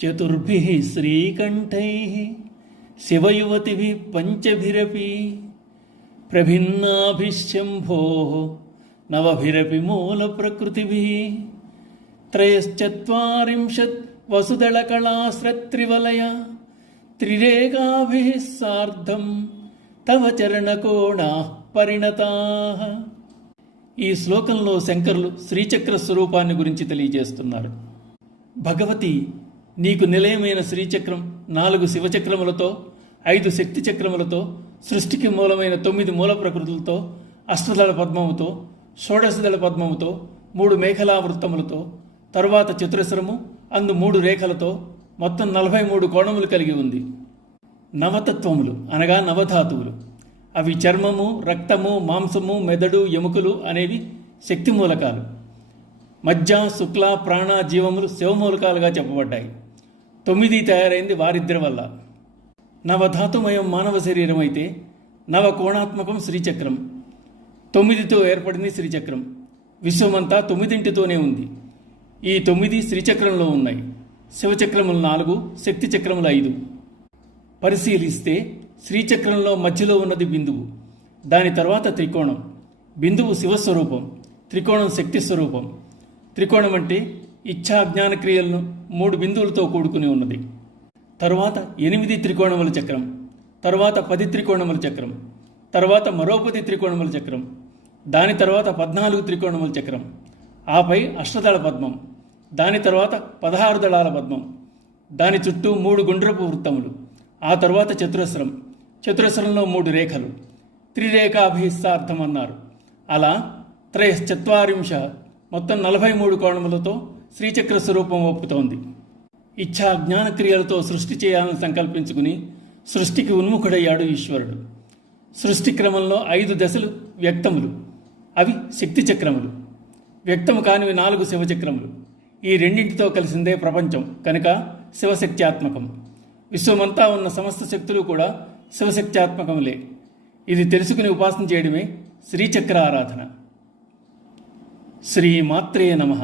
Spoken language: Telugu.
చతుర్భిః శ్రీకంఠైః శివయువతిభిః పంచభిరపి ప్రభిన్నాభిశంభోః నవభిరపి మూలప్రకృతిభిః త్రయశ్చత్వారింశత్ వసుదళకళాశ్రత్రివలయ త్రిరేకాభిః సార్ధం తవ చరణకోణాః పరిణతాః. ఈ శ్లోకంలో శంకరులు శ్రీచక్ర స్వరూపాన్ని గురించి తెలియజేస్తున్నారు. భగవతి నీకు నిలయమైన శ్రీచక్రం 4 శివచక్రములతో, 5 శక్తి చక్రములతో, సృష్టికి మూలమైన 9 మూల ప్రకృతులతో, అష్టదళ పద్మముతో, షోడశదళ పద్మముతో, 3 మేఖలావృత్తములతో, తరువాత చతురస్రము అందు 3 రేఖలతో మొత్తం 43 కోణములు కలిగి ఉంది. నవతత్వములు అనగా నవధాతువులు. అవి చర్మము, రక్తము, మాంసము, మెదడు, ఎముకలు అనేవి శక్తి మూలకాలు. మజ్జ, శుక్ల, ప్రాణ, జీవములు శివమూలకాలుగా చెప్పబడ్డాయి. 9 తయారైంది వారిద్దరి వల్ల. నవధాతుమయం మానవ శరీరం అయితే నవకోణాత్మకం శ్రీచక్రం. 9తో ఏర్పడింది శ్రీచక్రం. విశ్వమంతా 9తోనే ఉంది. ఈ 9 శ్రీచక్రంలో ఉన్నాయి. శివచక్రములు 4, శక్తి చక్రములు 5. పరిశీలిస్తే శ్రీచక్రంలో మధ్యలో ఉన్నది బిందువు, దాని తర్వాత త్రికోణం. బిందువు శివస్వరూపం, త్రికోణం శక్తి స్వరూపం. త్రికోణం అంటే ఇచ్ఛా జ్ఞాన క్రియలను 3 బిందువులతో కూడుకుని ఉన్నది. తరువాత 8 త్రికోణముల చక్రం, తరువాత 10 త్రికోణముల చక్రం, తరువాత మరో 10 త్రికోణముల చక్రం, దాని తర్వాత 14 త్రికోణముల చక్రం, ఆపై అష్టదళ పద్మం, దాని తర్వాత 16 దళాల పద్మం, దాని చుట్టూ 3 గుండ్రపు వృత్తములు, ఆ తరువాత చతురస్రం, చతురస్రంలో 3 రేఖలు. త్రిరేకాభిస్సార్థం అన్నారు. అలా త్రయశ్చత్వారింశ మొత్తం 43 కోణములతో శ్రీచక్ర స్వరూపం ఒప్పుతోంది. ఇచ్ఛా జ్ఞాన క్రియలతో సృష్టి చేయాలని సంకల్పించుకుని సృష్టికి ఉన్ముఖుడయ్యాడు ఈశ్వరుడు. సృష్టి క్రమంలో 5 దశలు వ్యక్తములు, అవి శక్తి చక్రములు. వ్యక్తము కానివి 4 శివచక్రములు. ఈ రెండింటితో కలిసిందే ప్రపంచం కనుక శివశక్త్యాత్మకం. విశ్వమంతా ఉన్న సమస్త శక్తులు కూడా శివశక్త్యాత్మకములే. ఇది తెలుసుకుని ఉపాసన చేయడమే శ్రీచక్ర ఆరాధన. శ్రీమాత్రే నమః.